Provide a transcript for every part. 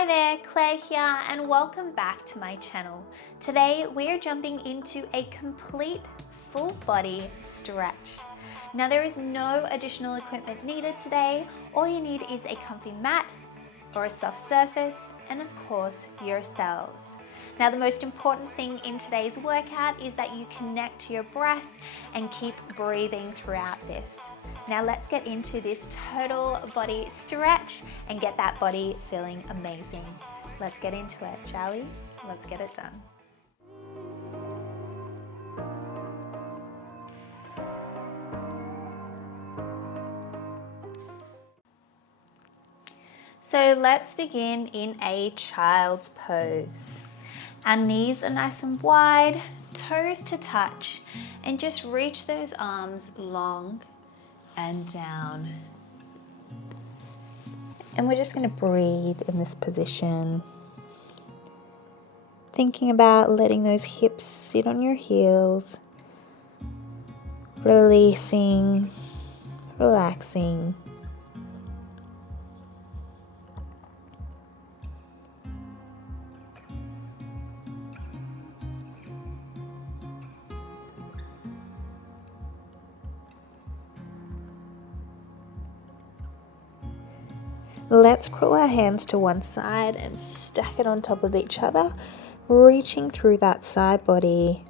Hi there, Claire here, and welcome back to my channel. Today we are jumping into a complete full body stretch. Now there is no additional equipment needed today. All you need is a comfy mat or a soft surface and of course yourselves. Now the most important thing in today's workout is that you connect to your breath and keep breathing throughout this. Now let's get into this total body stretch and get that body feeling amazing. Let's get into it, shall we? Let's get it done. So let's begin in a child's pose. Our knees are nice and wide, toes to touch, and just reach those arms long and down. And we're just going to breathe in this position. Thinking about letting those hips sit on your heels, releasing, relaxing. Let's curl our hands to one side and stack it on top of each other, reaching through that side body,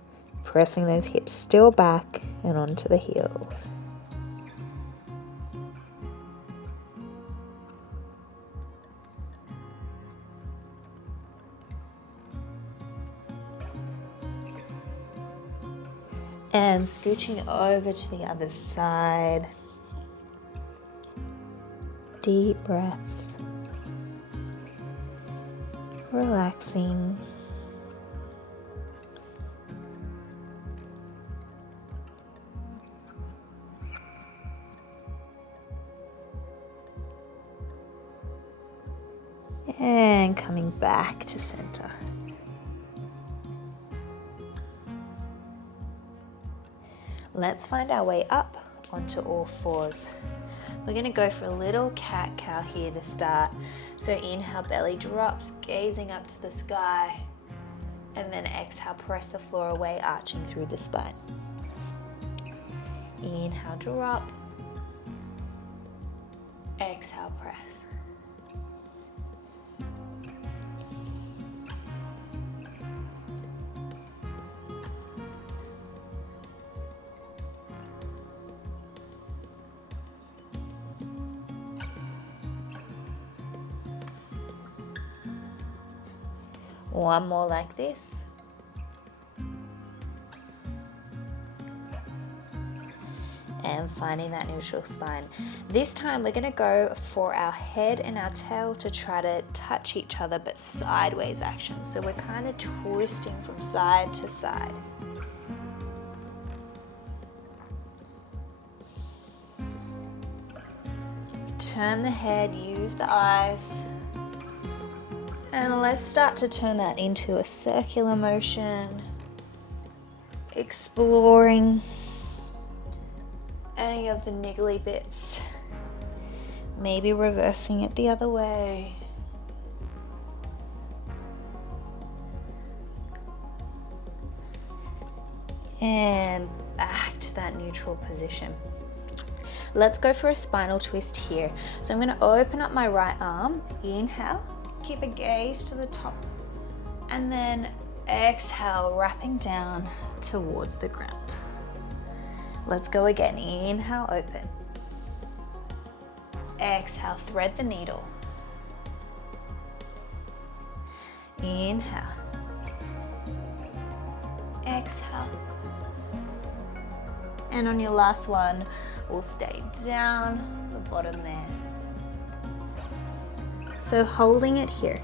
pressing those hips still back and onto the heels. And scooching over to the other side. Deep breaths, relaxing. And coming back to center. Let's find our way up onto all fours. We're going to go for a little cat-cow here to start. So inhale, belly drops, gazing up to the sky. And then exhale, press the floor away, arching through the spine. Inhale, drop. Exhale, press. One more like this. And finding that neutral spine. This time we're going to go for our head and our tail to try to touch each other, but sideways action. So we're kind of twisting from side to side. Turn the head, use the eyes. And let's start to turn that into a circular motion, exploring any of the niggly bits, maybe reversing it the other way. And back to that neutral position. Let's go for a spinal twist here. So I'm going to open up my right arm, inhale. Keep a gaze to the top and then exhale, wrapping down towards the ground. Let's go again. Inhale, open. Exhale, thread the needle. Inhale. Exhale. And on your last one, we'll stay down the bottom there. So holding it here,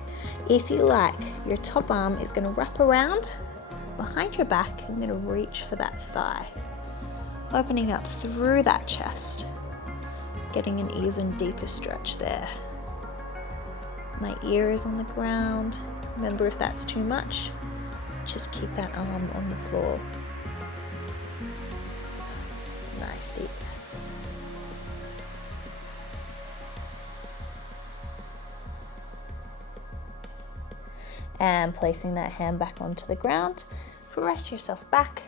if you like, your top arm is going to wrap around behind your back and going to reach for that thigh, opening up through that chest, getting an even deeper stretch there. My ear is on the ground. Remember, if that's too much, just keep that arm on the floor. Nice deep breaths. And placing that hand back onto the ground, press yourself back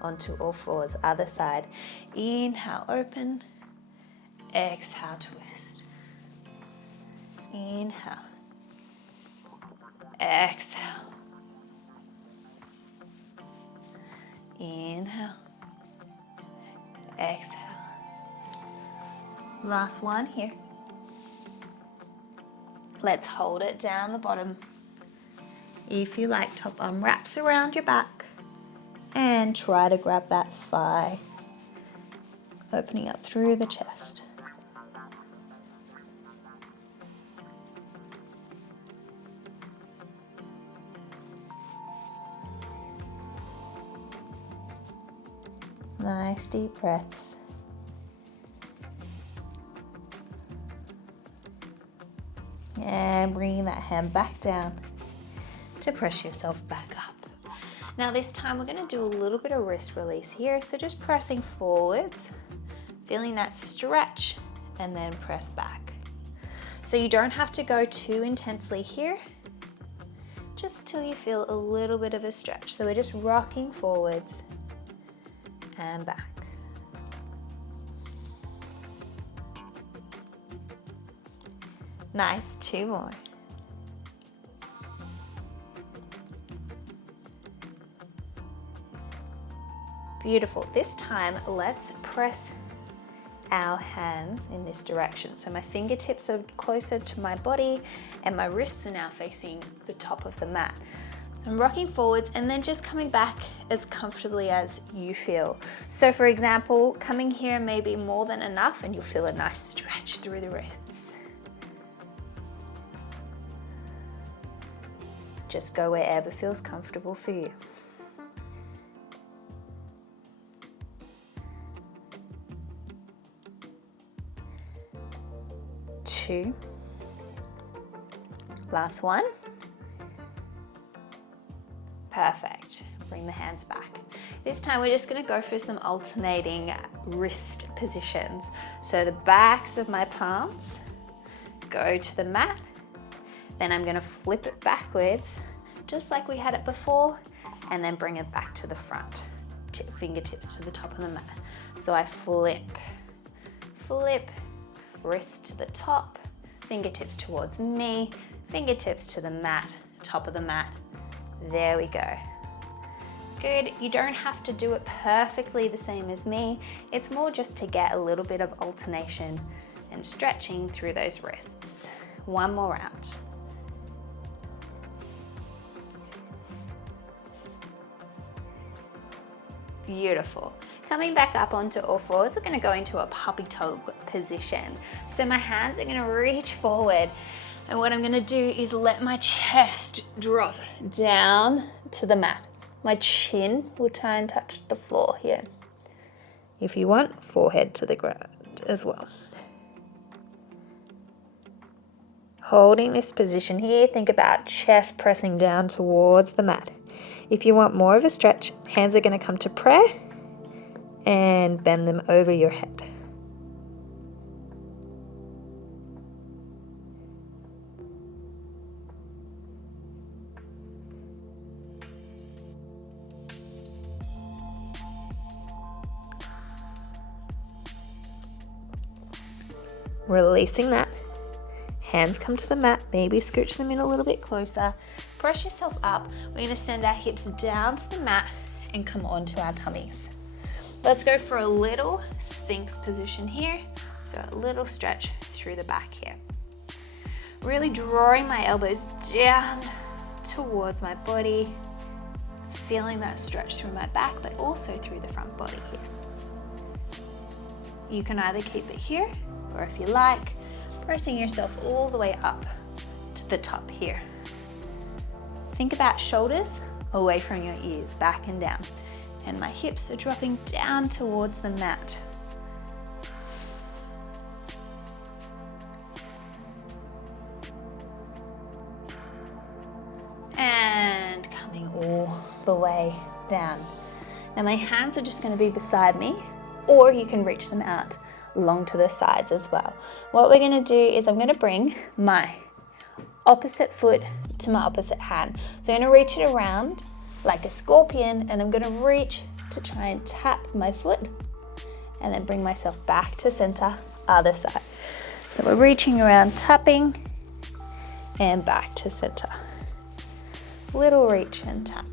onto all fours. Other side. Inhale, open. Exhale, twist. Inhale. Exhale. Inhale. Exhale. Last one here. Let's hold it down the bottom. If you like, top arm wraps around your back and try to grab that thigh, opening up through the chest. Nice deep breaths. And bringing that hand back down to press yourself back up. Now this time we're going to do a little bit of wrist release here. So just pressing forwards, feeling that stretch, and then press back. So you don't have to go too intensely here, just till you feel a little bit of a stretch. So we're just rocking forwards and back. Nice, 2 more. Beautiful. This time, let's press our hands in this direction. So my fingertips are closer to my body and my wrists are now facing the top of the mat. I'm rocking forwards and then just coming back as comfortably as you feel. So for example, coming here may be more than enough and you'll feel a nice stretch through the wrists. Just go wherever feels comfortable for you. Two. Last one. Perfect. Bring the hands back. This time we're just going to go for some alternating wrist positions. So the backs of my palms go to the mat. Then I'm going to flip it backwards, just like we had it before, and then bring it back to the front. Fingertips to the top of the mat. So I flip, wrist to the top, fingertips towards me, fingertips to the mat, top of the mat. There we go. Good. You don't have to do it perfectly the same as me. It's more just to get a little bit of alternation and stretching through those wrists. One more round. Beautiful. Coming back up onto all fours, we're going to go into a puppy toe position. So my hands are going to reach forward, and what I'm going to do is let my chest drop down to the mat. My chin will try and touch the floor here. If you want, forehead to the ground as well. Holding this position here, think about chest pressing down towards the mat. If you want more of a stretch, hands are going to come to prayer and bend them over your head. Releasing that. Hands come to the mat, maybe scooch them in a little bit closer. Press yourself up. We're going to send our hips down to the mat and come onto our tummies. Let's go for a little Sphinx position here. So a little stretch through the back here. Really drawing my elbows down towards my body, feeling that stretch through my back, but also through the front body here. You can either keep it here, or if you like, pressing yourself all the way up to the top here. Think about shoulders away from your ears, back and down. And my hips are dropping down towards the mat. And coming all the way down. Now my hands are just going to be beside me, or you can reach them out along to the sides as well. What we're going to do is I'm going to bring my opposite foot to my opposite hand. So I'm gonna reach it around like a scorpion, and I'm gonna reach to try and tap my foot and then bring myself back to center, other side. So we're reaching around, tapping, and back to center. Little reach and tap.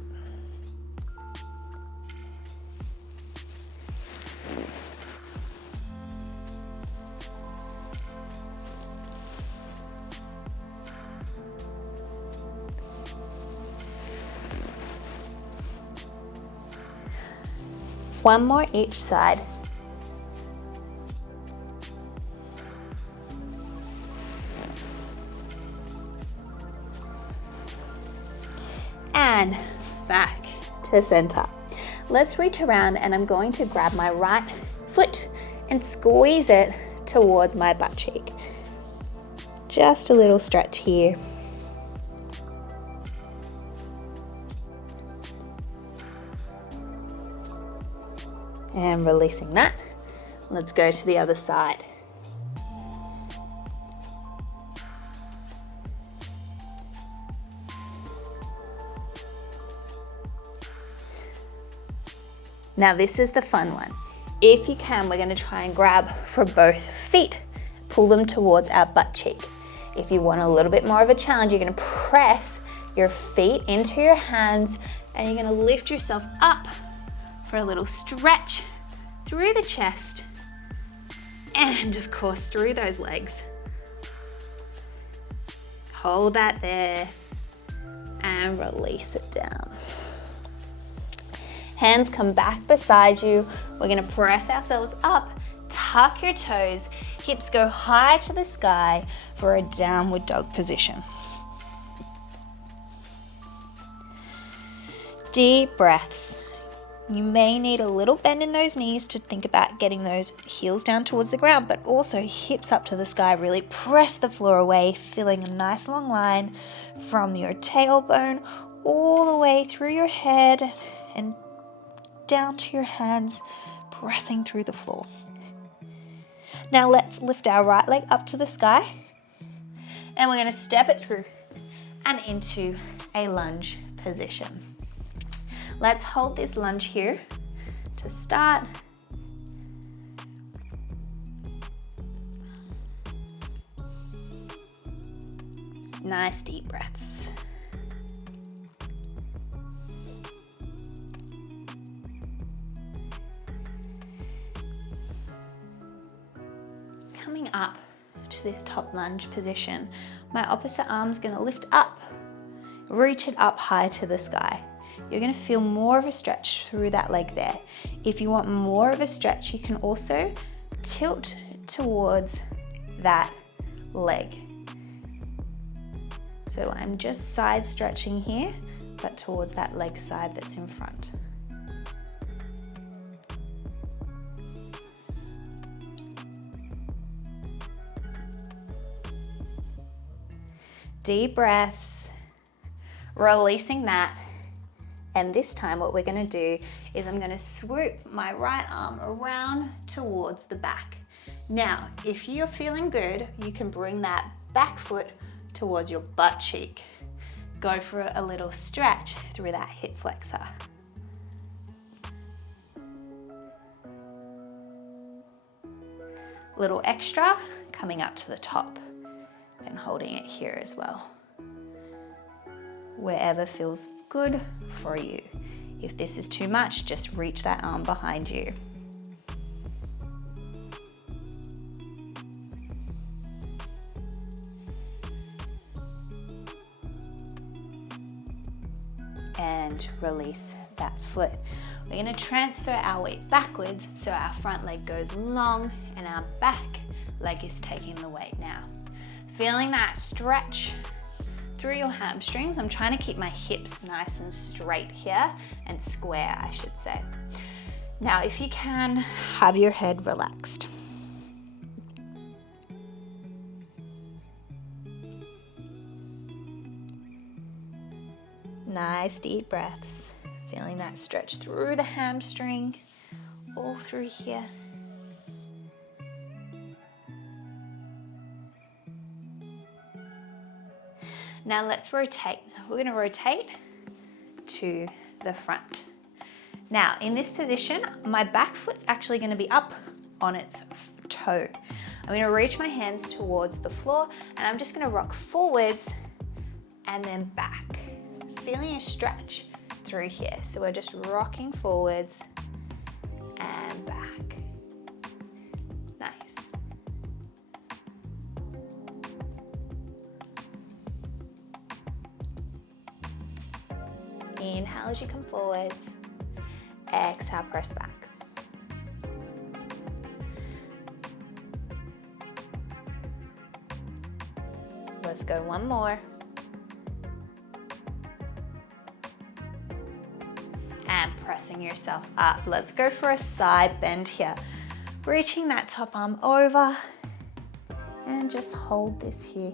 One more each side. And back to center. Let's reach around, and I'm going to grab my right foot and squeeze it towards my butt cheek. Just a little stretch here. And releasing that. Let's go to the other side. Now this is the fun one. If you can, we're going to try and grab for both feet. Pull them towards our butt cheek. If you want a little bit more of a challenge, you're going to press your feet into your hands, and you're going to lift yourself up for a little stretch through the chest and of course through those legs. Hold that there and release it down. Hands come back beside you. We're going to press ourselves up, tuck your toes, hips go high to the sky for a downward dog position. Deep breaths. You may need a little bend in those knees to think about getting those heels down towards the ground, but also hips up to the sky. Really press the floor away, feeling a nice long line from your tailbone all the way through your head and down to your hands, pressing through the floor. Now let's lift our right leg up to the sky, and we're going to step it through and into a lunge position. Let's hold this lunge here to start. Nice deep breaths. Coming up to this top lunge position, my opposite arm's going to lift up, reach it up high to the sky. You're going to feel more of a stretch through that leg there. If you want more of a stretch, you can also tilt towards that leg. So I'm just side stretching here, but towards that leg side that's in front. Deep breaths, releasing that. And this time what we're going to do is I'm going to swoop my right arm around towards the back. Now, if you're feeling good, you can bring that back foot towards your butt cheek. Go for a little stretch through that hip flexor. Little extra coming up to the top and holding it here as well. Wherever feels good for you. If this is too much, just reach that arm behind you. And release that foot. We're going to transfer our weight backwards so our front leg goes long and our back leg is taking the weight now. Feeling that stretch through your hamstrings. I'm trying to keep my hips nice and straight here and square, I should say. Now, if you can, have your head relaxed. Nice deep breaths. Feeling that stretch through the hamstring, all through here. Now let's rotate. We're gonna rotate to the front. Now in this position, my back foot's actually gonna be up on its toe. I'm gonna reach my hands towards the floor and I'm just gonna rock forwards and then back, feeling a stretch through here. So we're just rocking forwards and back. Nice. Inhale as you come forward. Exhale, press back. Let's go one more. And pressing yourself up. Let's go for a side bend here. Reaching that top arm over and just hold this here.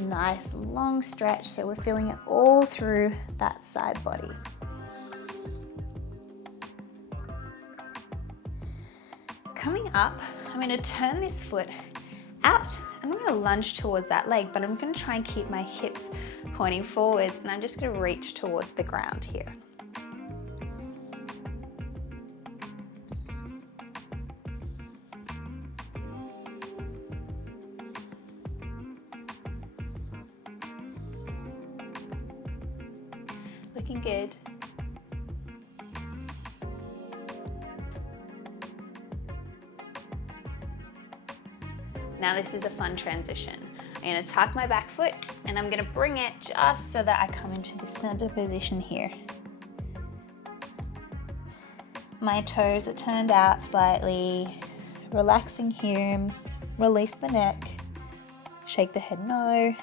Nice long stretch, so we're feeling it all through that side body. Coming up, I'm going to turn this foot out. I'm going to lunge towards that leg, but I'm going to try and keep my hips pointing forwards, and I'm just going to reach towards the ground here. Looking good. Now this is a fun transition. I'm gonna tuck my back foot and I'm gonna bring it just so that I come into the center position here. My toes are turned out slightly, relaxing here, release the neck, shake the head no,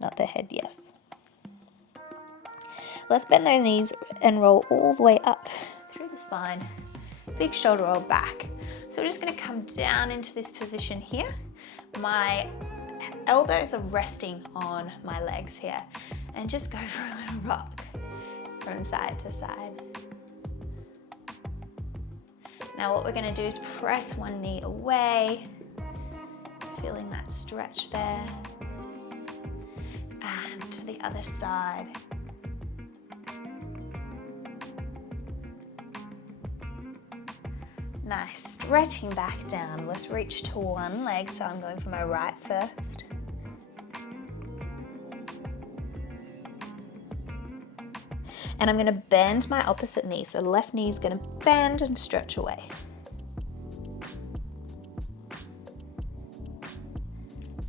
not the head yes. Let's bend those knees and roll all the way up through the spine, big shoulder roll back. So we're just gonna come down into this position here. My elbows are resting on my legs here and just go for a little rock from side to side. Now what we're gonna do is press one knee away, feeling that stretch there, and to the other side. Nice, stretching back down. Let's reach to one leg, so I'm going for my right first. And I'm gonna bend my opposite knee, so left knee is gonna bend and stretch away.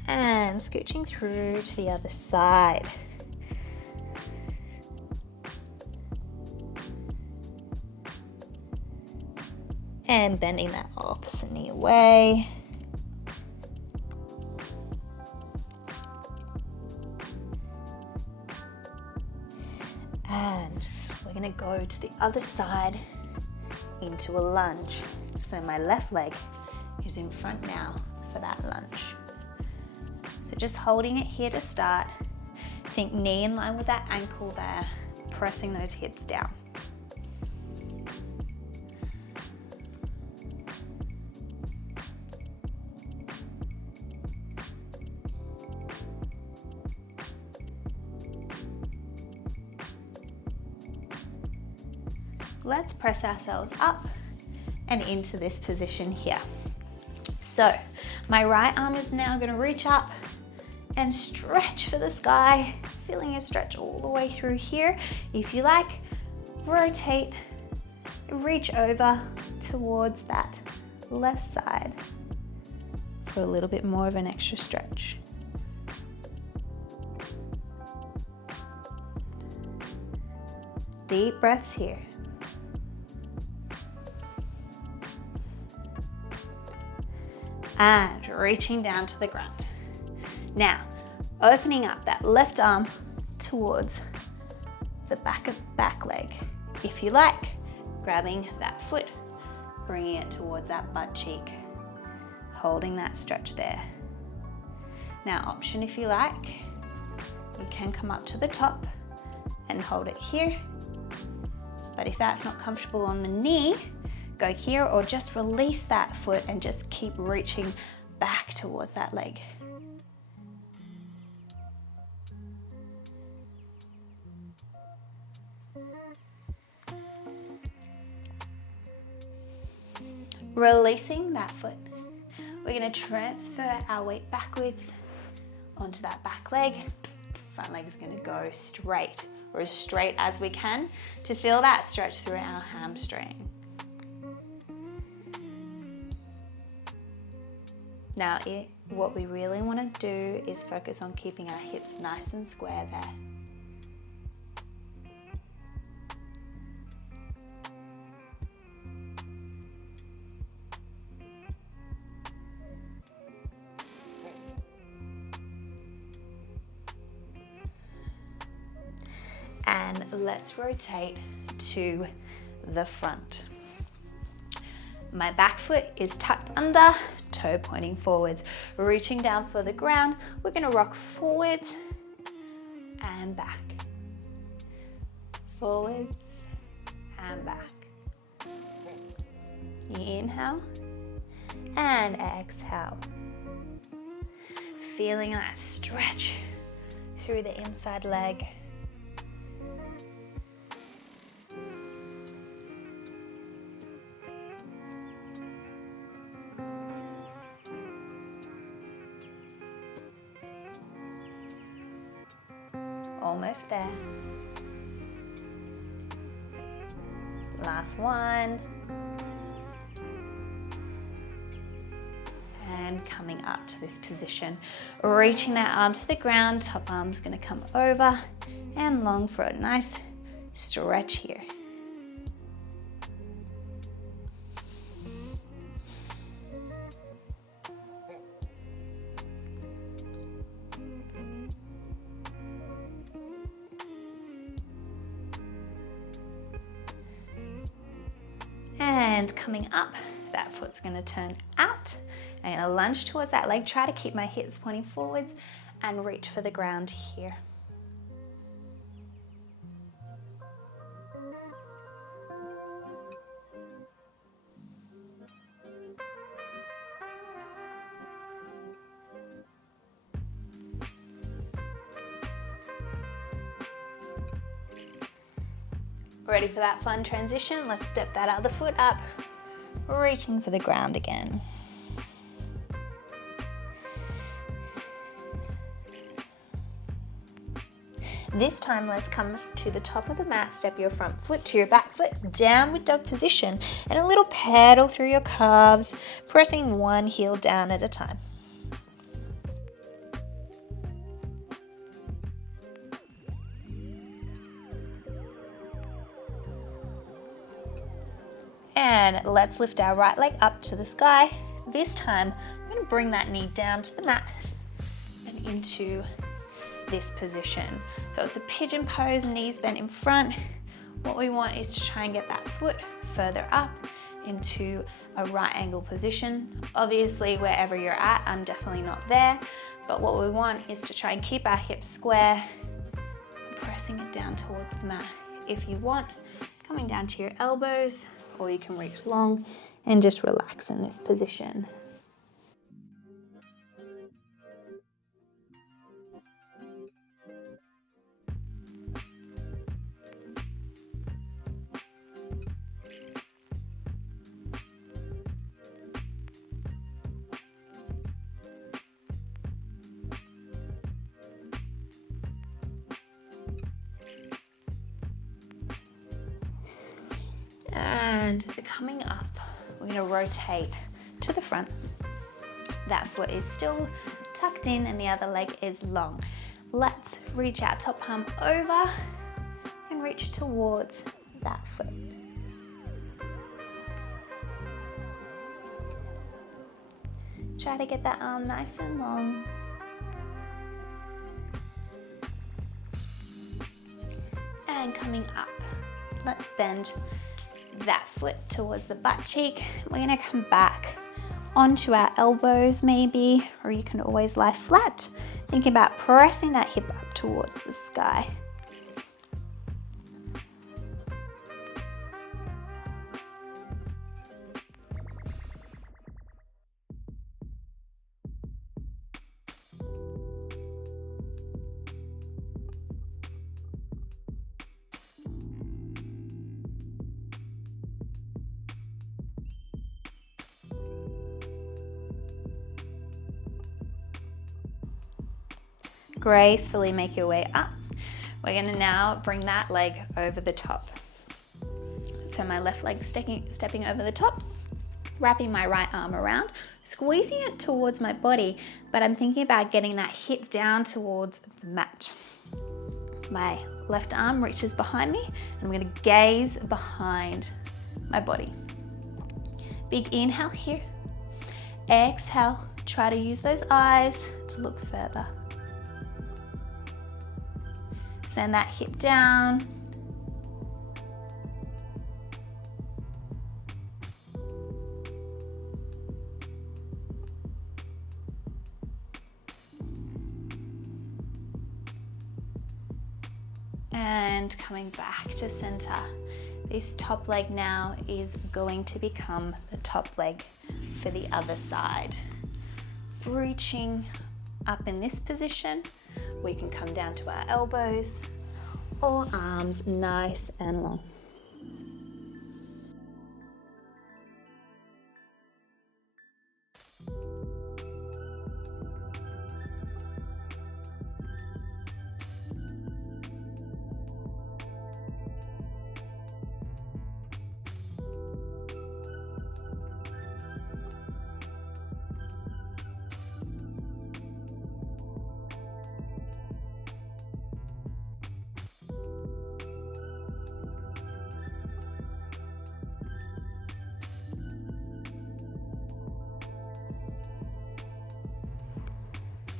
And scooching through to the other side. And bending that opposite knee away. And we're gonna go to the other side into a lunge. So my left leg is in front now for that lunge. So just holding it here to start. Think knee in line with that ankle there, pressing those hips down. Let's press ourselves up and into this position here. So my right arm is now going to reach up and stretch for the sky, feeling a stretch all the way through here. If you like, rotate, reach over towards that left side for a little bit more of an extra stretch. Deep breaths here. And reaching down to the ground. Now, opening up that left arm towards the back leg. If you like, grabbing that foot, bringing it towards that butt cheek, holding that stretch there. Now, option if you like, you can come up to the top and hold it here. But if that's not comfortable on the knee, go here or just release that foot and just keep reaching back towards that leg. Releasing that foot. We're going to transfer our weight backwards onto that back leg. Front leg is going to go straight, or as straight as we can, to feel that stretch through our hamstring. Now, what we really want to do is focus on keeping our hips nice and square there. And let's rotate to the front. My back foot is tucked under, toe pointing forwards, reaching down for the ground. We're going to rock forwards and back. Forwards and back. Inhale and exhale. Feeling that stretch through the inside leg. Almost there. Last one. And coming up to this position. Reaching that arm to the ground, top arm's gonna come over and long for a nice stretch here. And coming up, that foot's gonna turn out. I'm gonna lunge towards that leg, try to keep my hips pointing forwards and reach for the ground here. Ready for that fun transition? Let's step that other foot up, reaching for the ground again. This time, let's come to the top of the mat, step your front foot to your back foot, downward dog position, and a little pedal through your calves, pressing one heel down at a time. And let's lift our right leg up to the sky. This time, I'm going to bring that knee down to the mat and into this position. So it's a pigeon pose, knees bent in front. What we want is to try and get that foot further up into a right angle position. Obviously, wherever you're at, I'm definitely not there, but what we want is to try and keep our hips square, pressing it down towards the mat. If you want, coming down to your elbows, or you can reach long and just relax in this position. And coming up, we're going to rotate to the front. That foot is still tucked in and the other leg is long. Let's reach our top palm over and reach towards that foot. Try to get that arm nice and long. And coming up, let's bend that foot towards the butt cheek. We're going to come back onto our elbows maybe, or you can always lie flat. Thinking about pressing that hip up towards the sky. gracefully make your way up. We're gonna now bring that leg over the top. So my left leg stepping over the top, wrapping my right arm around, squeezing it towards my body, but I'm thinking about getting that hip down towards the mat. My left arm reaches behind me, and I'm gonna gaze behind my body. Big inhale here. Exhale, try to use those eyes to look further. Send that hip down. And coming back to center. This top leg now is going to become the top leg for the other side. Reaching up in this position, we can come down to our elbows or arms nice and long.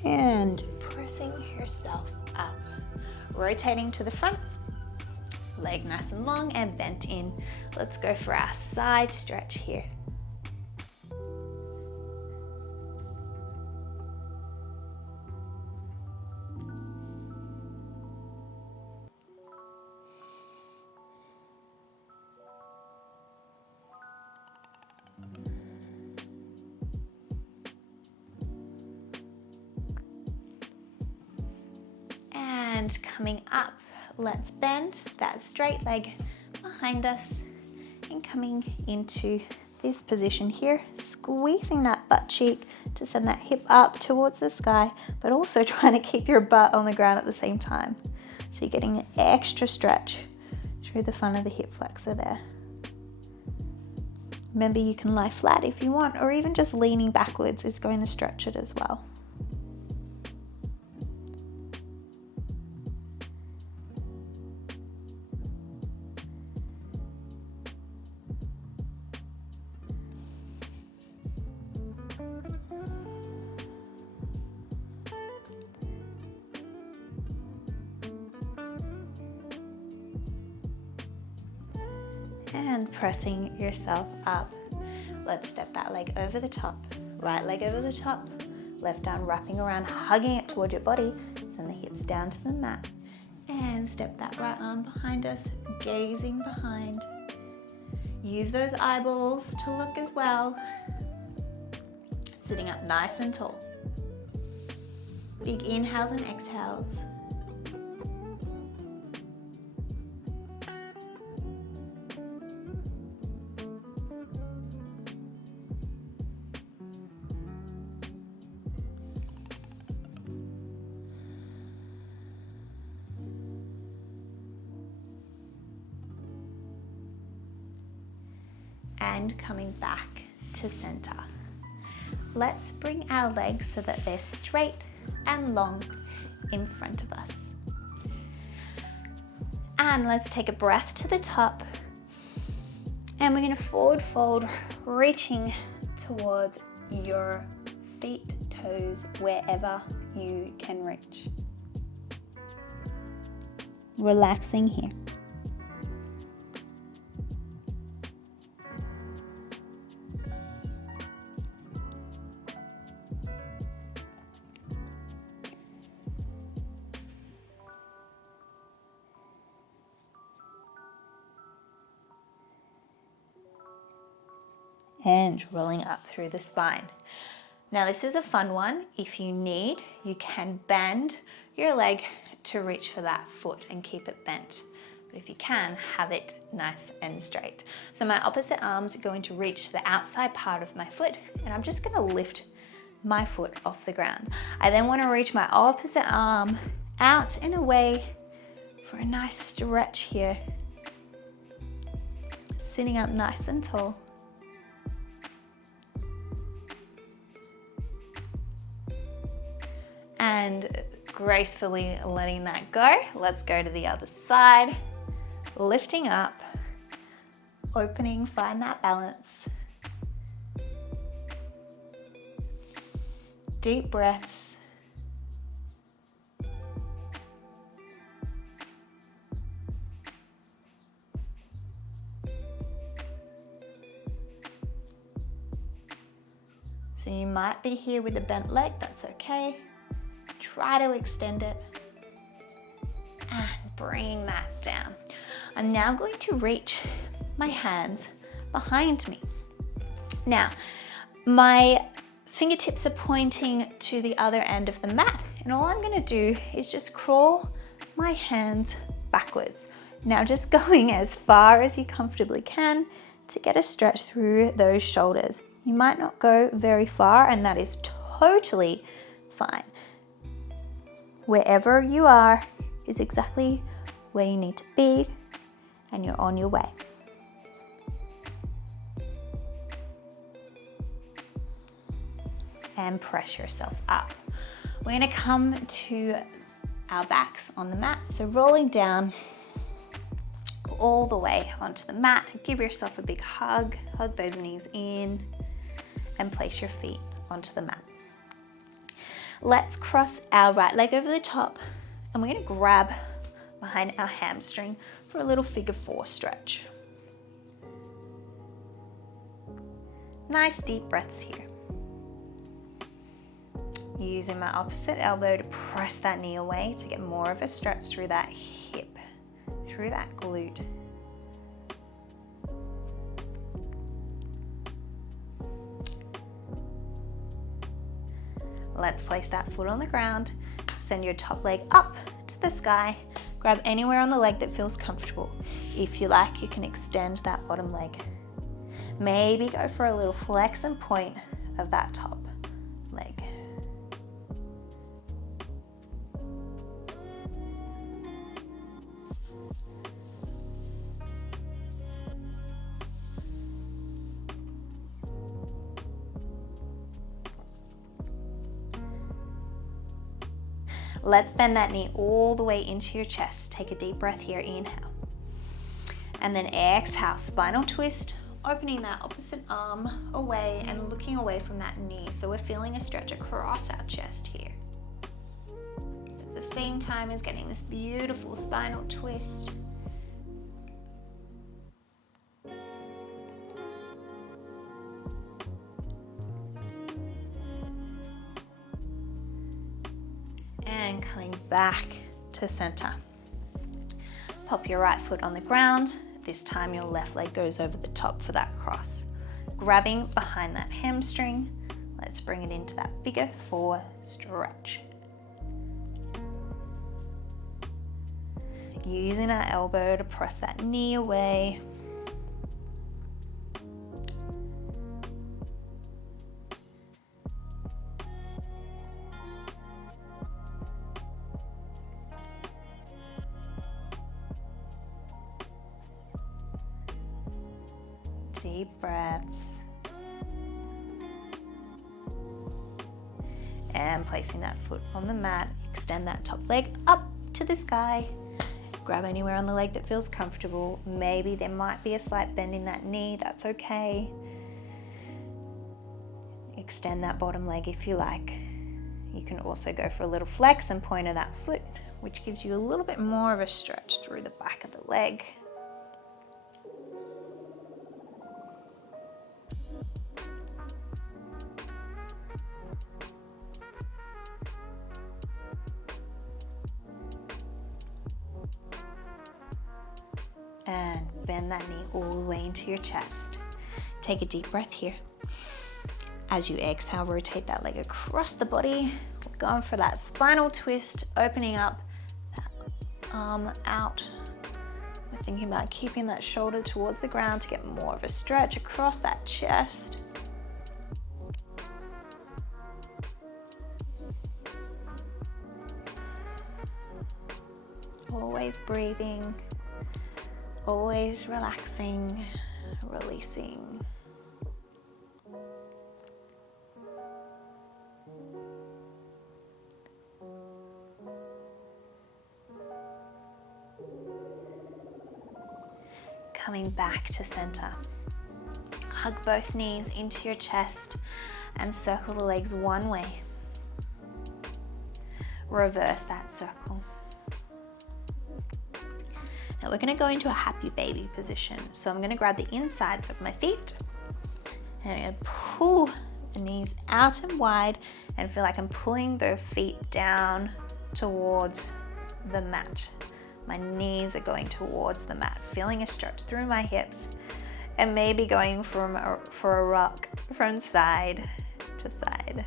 And pressing yourself up, rotating to the front, leg nice and long and bent in. Let's go for our side stretch here. And coming up, let's bend that straight leg behind us and coming into this position here, squeezing that butt cheek to send that hip up towards the sky, but also trying to keep your butt on the ground at the same time. So you're getting an extra stretch through the front of the hip flexor there. Remember, you can lie flat if you want, or even just leaning backwards is going to stretch it as well. And pressing yourself up. Let's step that leg over the top, right leg over the top, left arm wrapping around, hugging it toward your body, send the hips down to the mat, and step that right arm behind us, gazing behind. Use those eyeballs to look as well. Sitting up nice and tall. Big inhales and exhales. And coming back to center. Let's bring our legs so that they're straight and long in front of us. And let's take a breath to the top. And we're going to forward fold, reaching towards your feet, toes, wherever you can reach. Relaxing here. And rolling up through the spine. Now this is a fun one. If you need, you can bend your leg to reach for that foot and keep it bent. But if you can, have it nice and straight. So my opposite arm's going to reach the outside part of my foot, and I'm just gonna lift my foot off the ground. I then want to reach my opposite arm out and away for a nice stretch here. Sitting up nice and tall. And gracefully letting that go. Let's go to the other side. Lifting up, opening, find that balance. Deep breaths. So you might be here with a bent leg, that's okay. Try to extend it and bring that down. I'm now going to reach my hands behind me. Now, my fingertips are pointing to the other end of the mat, and all I'm going to do is just crawl my hands backwards. Now just going as far as you comfortably can to get a stretch through those shoulders. You might not go very far, and that is totally fine. Wherever you are is exactly where you need to be, and you're on your way. And press yourself up. We're going to come to our backs on the mat. So rolling down all the way onto the mat. Give yourself a big hug. Hug those knees in and place your feet onto the mat. Let's cross our right leg over the top, and we're going to grab behind our hamstring for a little figure 4 stretch. Nice deep breaths here. Using my opposite elbow to press that knee away to get more of a stretch through that hip, through that glute. Let's place that foot on the ground. Send your top leg up to the sky. Grab anywhere on the leg that feels comfortable. If you like, you can extend that bottom leg. Maybe go for a little flex and point of that top leg. Let's bend that knee all the way into your chest. Take a deep breath here, inhale. And then exhale, spinal twist, opening that opposite arm away and looking away from that knee. So we're feeling a stretch across our chest here. At the same time as getting this beautiful spinal twist. And coming back to center. Pop your right foot on the ground. This time your left leg goes over the top for that cross. Grabbing behind that hamstring. Let's bring it into that figure 4 stretch. Using that elbow to press that knee away. Deep breaths. And placing that foot on the mat, extend that top leg up to the sky. Grab anywhere on the leg that feels comfortable. Maybe there might be a slight bend in that knee, that's okay. Extend that bottom leg if you like. You can also go for a little flex and point of that foot, which gives you a little bit more of a stretch through the back of the leg. And bend that knee all the way into your chest. Take a deep breath here. As you exhale, rotate that leg across the body. We're going for that spinal twist, opening up that arm out. We're thinking about keeping that shoulder towards the ground to get more of a stretch across that chest. Always breathing, always relaxing, releasing. Coming back to center. Hug both knees into your chest and circle the legs one way. Reverse that circle. Now we're going to go into a happy baby position. So I'm going to grab the insides of my feet and I'm going to pull the knees out and wide and feel like I'm pulling the feet down towards the mat. My knees are going towards the mat, feeling a stretch through my hips and maybe going for a rock from side to side.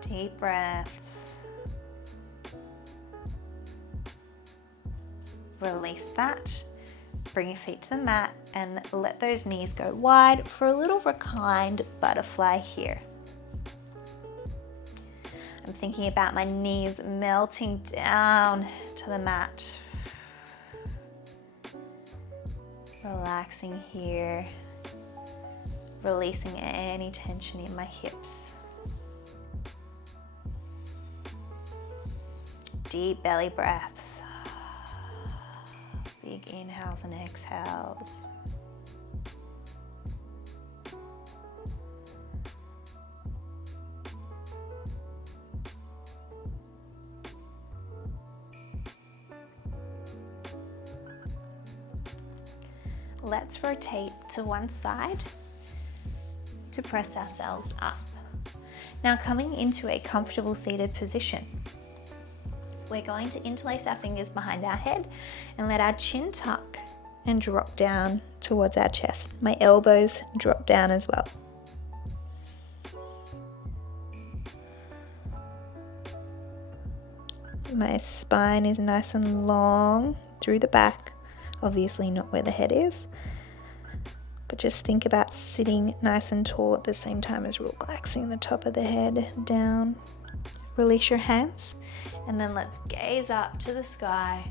Deep breaths. Release that. Bring your feet to the mat and let those knees go wide for a little reclined butterfly here. I'm thinking about my knees melting down to the mat. Relaxing here. Releasing any tension in my hips. Deep belly breaths. Big inhales and exhales. Let's rotate to one side to press ourselves up. Now coming into a comfortable seated position. We're going to interlace our fingers behind our head and let our chin tuck and drop down towards our chest. My elbows drop down as well. My spine is nice and long through the back, obviously not where the head is, but just think about sitting nice and tall at the same time as relaxing the top of the head down. Release your hands and then let's gaze up to the sky.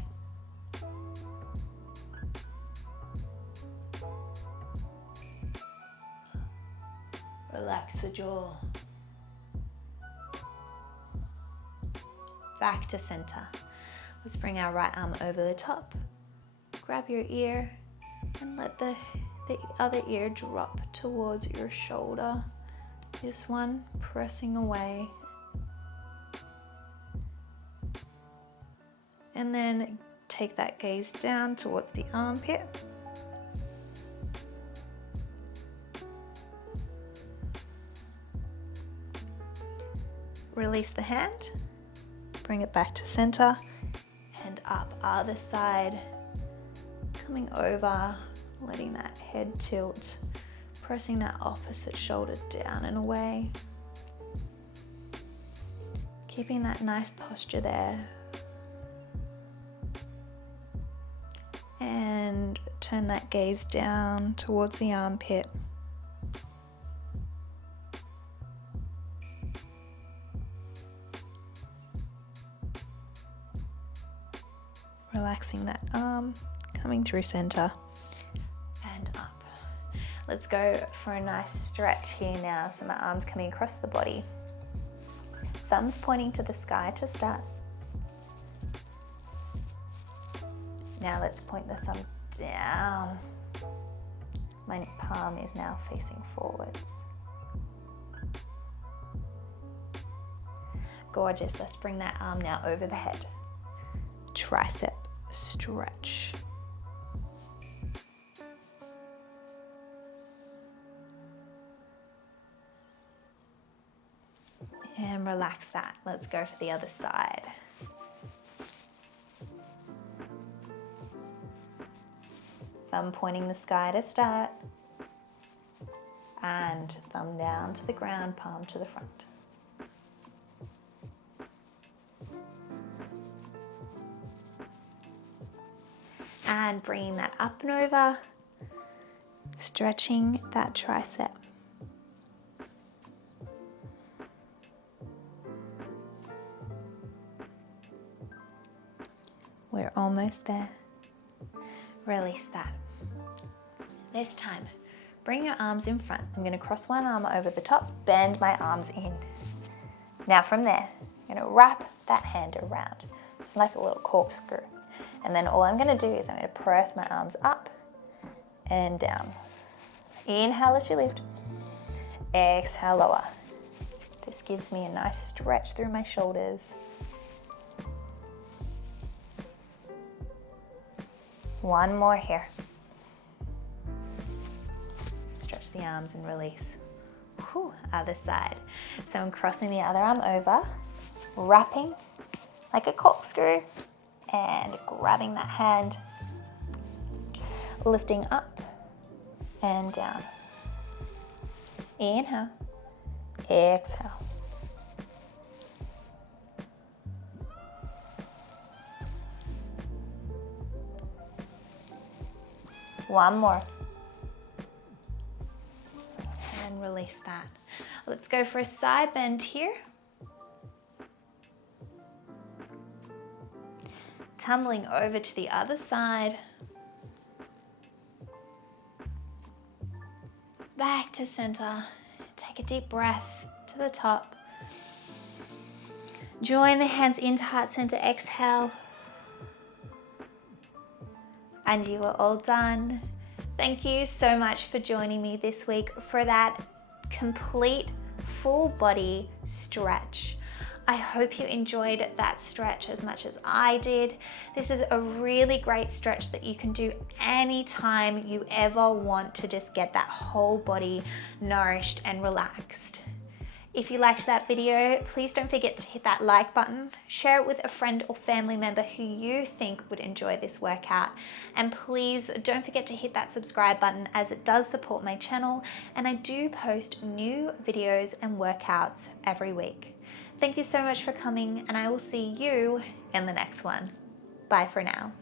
Relax the jaw. Back to center. Let's bring our right arm over the top. Grab your ear and let the other ear drop towards your shoulder. This one pressing away. And then take that gaze down towards the armpit. Release the hand, bring it back to center, and up other side, coming over, letting that head tilt, pressing that opposite shoulder down and away. Keeping that nice posture there. And turn that gaze down towards the armpit. Relaxing that arm, coming through center and up. Let's go for a nice stretch here now. So my arms coming across the body. Thumbs pointing to the sky to start. Now let's point the thumb down. My palm is now facing forwards. Gorgeous. Let's bring that arm now over the head. Tricep stretch. And relax that. Let's go for the other side. Thumb pointing the sky to start. and thumb down to the ground, palm to the front. And bringing that up and over, stretching that tricep. We're almost there. Release that. This time, bring your arms in front. I'm going to cross one arm over the top, bend my arms in. Now from there, I'm going to wrap that hand around. It's like a little corkscrew. And then all I'm going to do is I'm going to press my arms up and down. Inhale as you lift. Exhale, lower. This gives me a nice stretch through my shoulders. One more here. Stretch the arms and release. Whew, other side. So I'm crossing the other arm over, wrapping like a corkscrew, and grabbing that hand, lifting up and down. Inhale, exhale. One more. And release that. Let's go for a side bend here. Tumbling over to the other side. Back to center. Take a deep breath to the top. Join the hands into heart center. Exhale. And you are all done. Thank you so much for joining me this week for that complete full body stretch. I hope you enjoyed that stretch as much as I did. This is a really great stretch that you can do anytime you ever want to just get that whole body nourished and relaxed. If you liked that video, please don't forget to hit that like button, share it with a friend or family member who you think would enjoy this workout, and please don't forget to hit that subscribe button as it does support my channel, and I do post new videos and workouts every week. Thank you so much for coming, and I will see you in the next one. Bye for now.